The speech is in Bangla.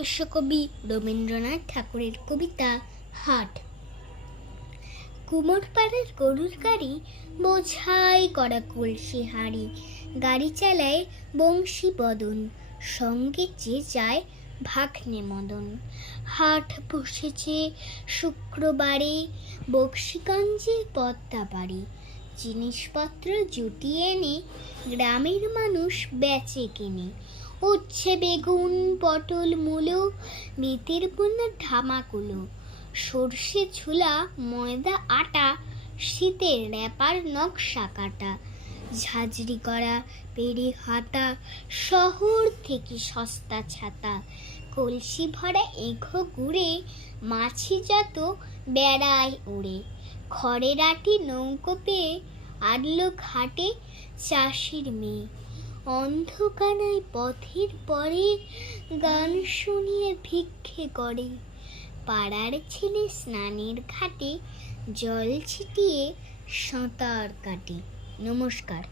বিশ্বকবি রবীন্দ্রনাথ ঠাকুরের কবিতা হাট। কুমোরপাড়ার গরুর গাড়ি বোঝাই করা কলসি হাঁড়ি, গাড়ি চালায় বংশী বদন, সঙ্গে যে যায় ভাগ্নে মদন। হাট বসেছে শুক্রবারে বক্সিগঞ্জে পদ্মাবাড়ি, জিনিসপত্র জুটিয়ে এনে গ্রামের মানুষ বেচে কিনে। উচ্ছে বেগুন পটল মূলো, বেতের বোনা ধামাকুলো, সর্ষে ঝুলা ময়দা আটা, শীতের র্যাপার নকশা কাটা, ঝাঁঝরি করা পেড়ে হাতা, শহর থেকে সস্তা ছাতা, কলসি ভরা এঁখো গুড়ে, মাছি যত বেড়ায় উড়ে। খড়ের আটি নৌকো পেয়ে আডলো ঘাটে চাষির মেয়ে, অন্ধকানায় পথের পরে গান শুনিয়ে ভিক্ষে করে। পাড়ার ছেলে স্নানের ঘাটে জল ছিটিয়ে সাঁতার কাটে। নমস্কার।